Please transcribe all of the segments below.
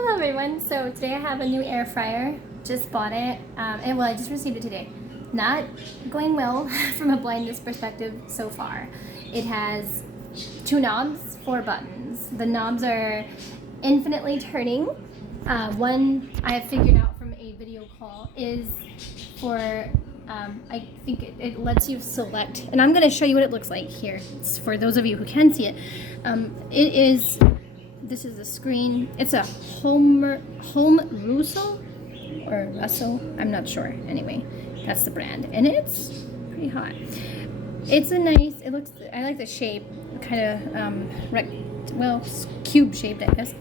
Hello everyone, so today I have a new air fryer, just bought it, and I just received it today. Not going well from a blindness perspective so far. It has 2 knobs, 4 buttons. The knobs are infinitely turning. One I have figured out from a video call is for, I think it lets you select, and I'm going to show you what it looks like here. It's for those of you who can see it. This is the screen. It's a homeRusso or Russo. I'm not sure. Anyway, that's the brand, and it's pretty hot. It's a nice. It looks. I like the shape. Kind of cube shaped, I guess.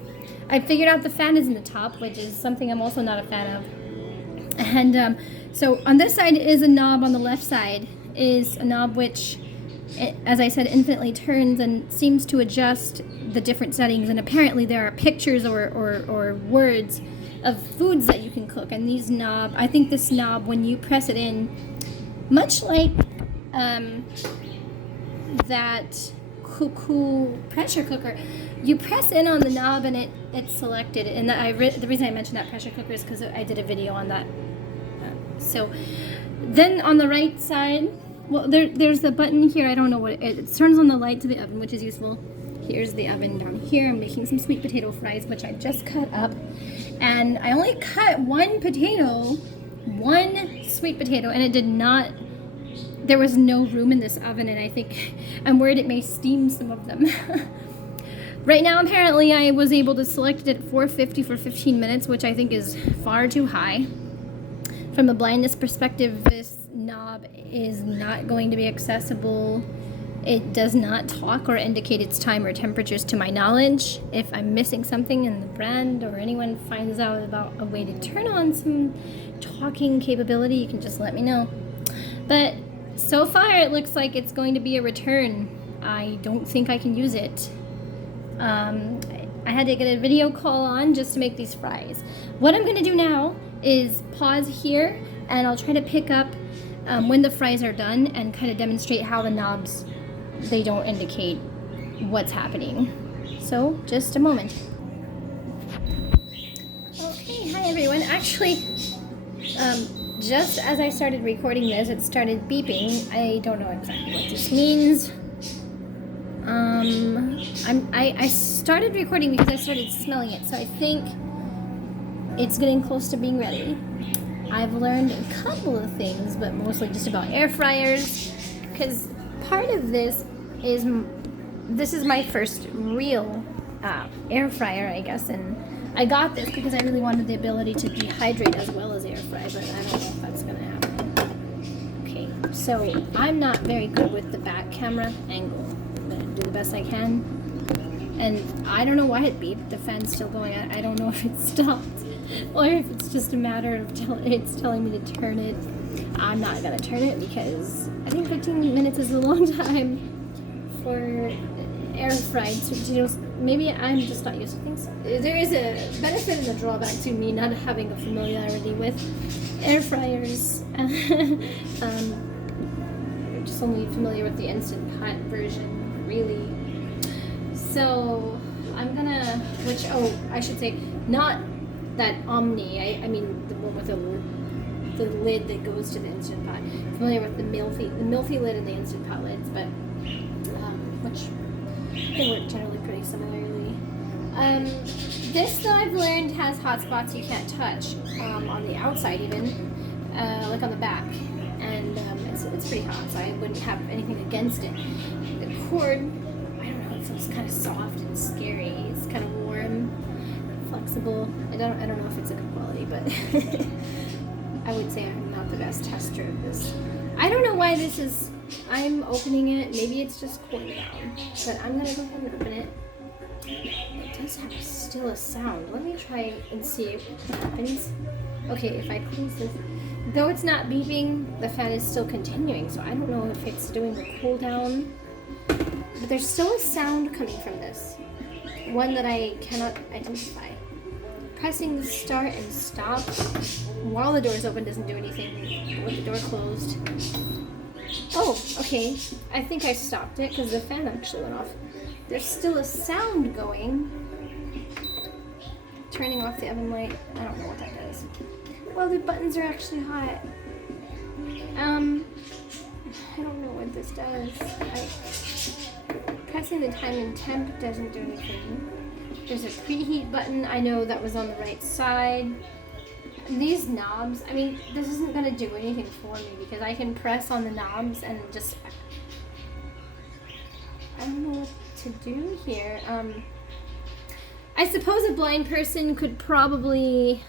I figured out the fan is in the top, which is something I'm also not a fan of. And so on this side is a knob. On the left side is a knob which, as I said, infinitely turns and seems to adjust the different settings. And apparently there are pictures or words of foods that you can cook. And these knob, I think this knob, when you press it in, much like that cuckoo pressure cooker, you press in on the knob and it's selected. And the reason I mentioned that pressure cooker is because I did a video on that. So then on the right side, well, there's the button here. I don't know what it turns on the light to the oven, which is useful. Here's the oven down here. I'm making some sweet potato fries, which I just cut up. And I only cut one sweet potato, and it did not, there was no room in this oven, and I think, I'm worried it may steam some of them. Right now, apparently, I was able to select it at 450 for 15 minutes, which I think is far too high. From a blindness perspective, this knob is not going to be accessible. It does not talk or indicate its time or temperatures to my knowledge. If I'm missing something in the brand or anyone finds out about a way to turn on some talking capability, you can just let me know. But so far it looks like it's going to be a return. I don't think I can use it. I had to get a video call on just to make these fries. What I'm going to do now is pause here, and I'll try to pick up when the fries are done and kind of demonstrate how the knobs, they don't indicate what's happening. So, just a moment. Okay, hi everyone. Actually, just as I started recording this, it started beeping. I don't know exactly what this means. I started recording because I started smelling it, so I think it's getting close to being ready. I've learned a couple of things, but mostly just about air fryers, because part of this is my first real air fryer, I guess, and I got this because I really wanted the ability to dehydrate as well as air fry, but I don't know if that's going to happen. Okay, so I'm not very good with the back camera angle. I'm going to do the best I can, and I don't know why it beeped. The fan's still going on. I don't know if it stopped or if it's just a matter of it's telling me to turn it. I'm not going to turn it because I think 15 minutes is a long time for air fried sweet potatoes. Maybe I'm just not used to things. There is a benefit and a drawback to me not having a familiarity with air fryers. I'm just only familiar with the Instant Pot version, really. So I'm gonna, I should say, not that Omni, I mean the one with the lid that goes to the Instant Pot. I'm familiar with the Milky lid and the Instant Pot lids, but which they work generally pretty similarly. This, though, I've learned has hot spots you can't touch on the outside, even like on the back, and it's pretty hot, so I wouldn't have anything against it. The cord, I don't know, it feels kind of soft and scary. It's kind of warm, flexible. I don't know if it's a good quality, but I would say I'm not the best tester of this. I don't know why this is. I'm opening it. Maybe it's just cooled down, but I'm gonna go ahead and open it. It does have still a sound. Let me try and see what happens. Okay, if I close this, though it's not beeping, the fan is still continuing. So I don't know if it's doing the cool down, but there's still a sound coming from this. One that I cannot identify. Pressing the start and stop while the door is open doesn't do anything. With the door closed. Oh, okay. I think I stopped it because the fan actually went off. There's still a sound going. turning off the oven light. I don't know what that does. Well, the buttons are actually hot. I don't know what this does. Pressing the time and temp doesn't do anything. There's a preheat button. I know that was on the right side. These knobs, I mean, this isn't going to do anything for me because I can press on the knobs and just, I don't know what to do here. I suppose a blind person could probably,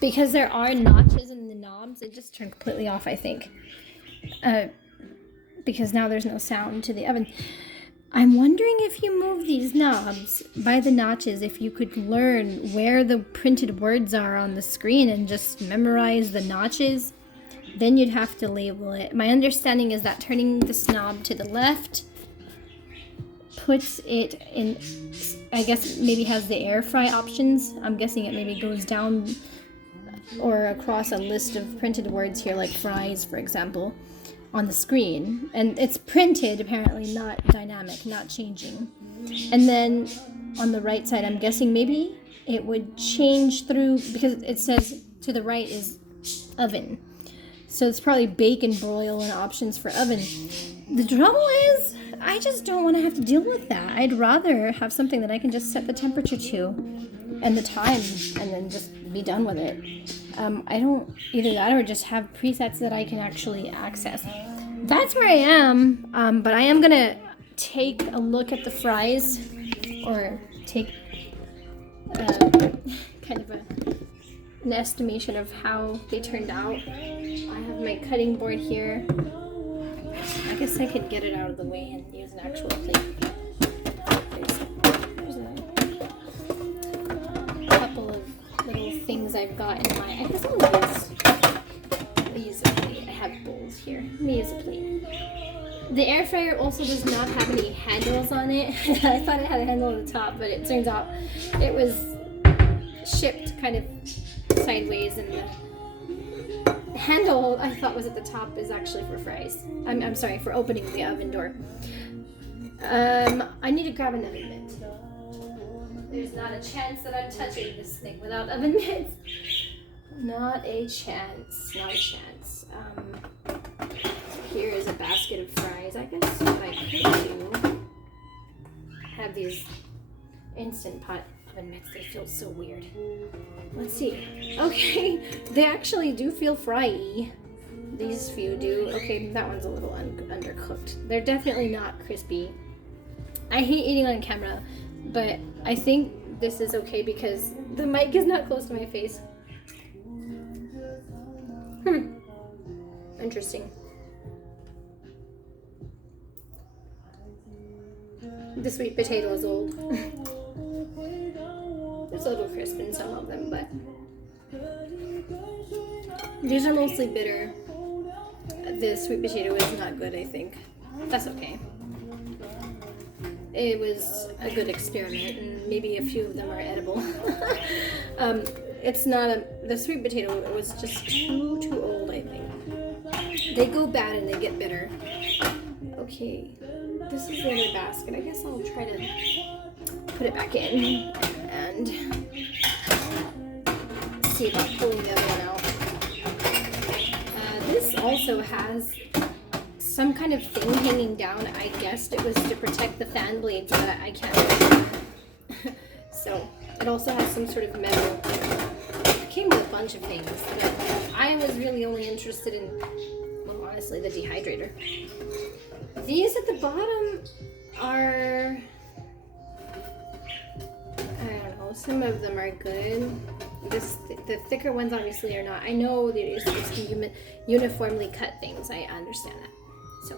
because there are notches in the knobs, it just turned completely off, I think. Because now there's no sound to the oven. I'm wondering if you move these knobs by the notches, if you could learn where the printed words are on the screen and just memorize the notches, then you'd have to label it. My understanding is that turning this knob to the left puts it in, I guess maybe has the air fry options. I'm guessing it maybe goes down or across a list of printed words here, like fries, for example, on the screen. And it's printed, apparently, not dynamic, not changing. And then on the right side, I'm guessing maybe it would change through, because it says to the right is oven. So it's probably bake and broil and options for oven. The trouble is, I just don't want to have to deal with that. I'd rather have something that I can just set the temperature to and the time and then just be done with it. I don't either that or just have presets that I can actually access. That's where I am, but I am going to take a look at the fries, or take kind of an estimation of how they turned out. I have my cutting board here. I guess I could get it out of the way and use an actual plate. There's a couple of little things I've got in my, I guess I'll use a plate. I have bowls here. Let me use a plate. The air fryer also does not have any handles on it. I thought it had a handle on the top, but it turns out it was shipped kind of sideways, and the handle I thought was at the top is actually for fries. I'm sorry, for opening the oven door. I need to grab an oven mitt. There's not a chance that I'm touching this thing without oven mitts. Not a chance. Not a chance. So here is a basket of fries. I guess what I could do, have these Instant Pot oven mitts. They feel so weird. Let's see. Okay, they actually do feel fry-y. These few do. Okay, that one's a little undercooked. They're definitely not crispy. I hate eating on camera, but I think this is okay because the mic is not close to my face. Interesting. The sweet potato is old. It's a little crisp in some of them, but these are mostly bitter. The sweet potato is not good, I think. That's okay. It was a good experiment, and maybe a few of them are edible. It's not the sweet potato, it was just too old, I think. They go bad and they get bitter. Okay, this is the other basket. I guess I'll try to put it back in and see about pulling the other one out. This also has some kind of thing hanging down. I guessed it was to protect the fan blades, but I can't remember. So it also has some sort of metal. It came with a bunch of things, but I was really only interested in, well, honestly, the dehydrator. These at the bottom are, I don't know, some of them are good. The thicker ones obviously are not. I know that you're supposed to uniformly cut things. I understand that. So,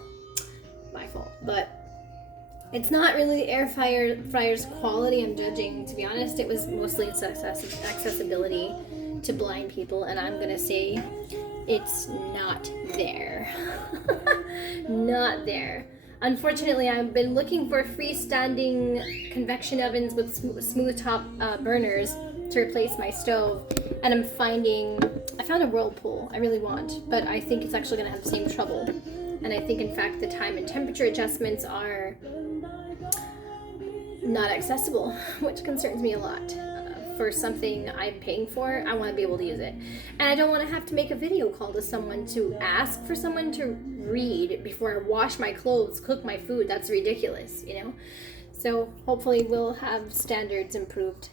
my fault. But it's not really the air fryer's quality I'm judging, to be honest. It was mostly its accessibility to blind people, and I'm gonna say it's not there. Not there. Unfortunately, I've been looking for freestanding convection ovens with smooth top burners to replace my stove, and I found a Whirlpool I really want, but I think it's actually going to have the same trouble. And I think, in fact, the time and temperature adjustments are not accessible, which concerns me a lot. For something I'm paying for, I want to be able to use it. And I don't want to have to make a video call to someone to ask for someone to read before I wash my clothes, cook my food. That's ridiculous, you know? So hopefully we'll have standards improved.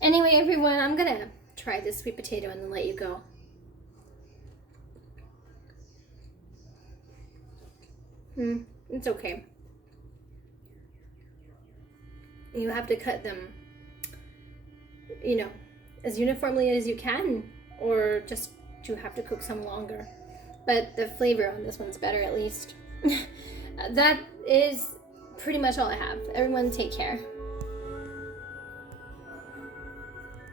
Anyway, everyone, I'm gonna try this sweet potato and then let you go. It's okay. You have to cut them, you know, as uniformly as you can, or just you have to cook some longer. But the flavor on this one's better, at least. That is pretty much all I have. Everyone take care.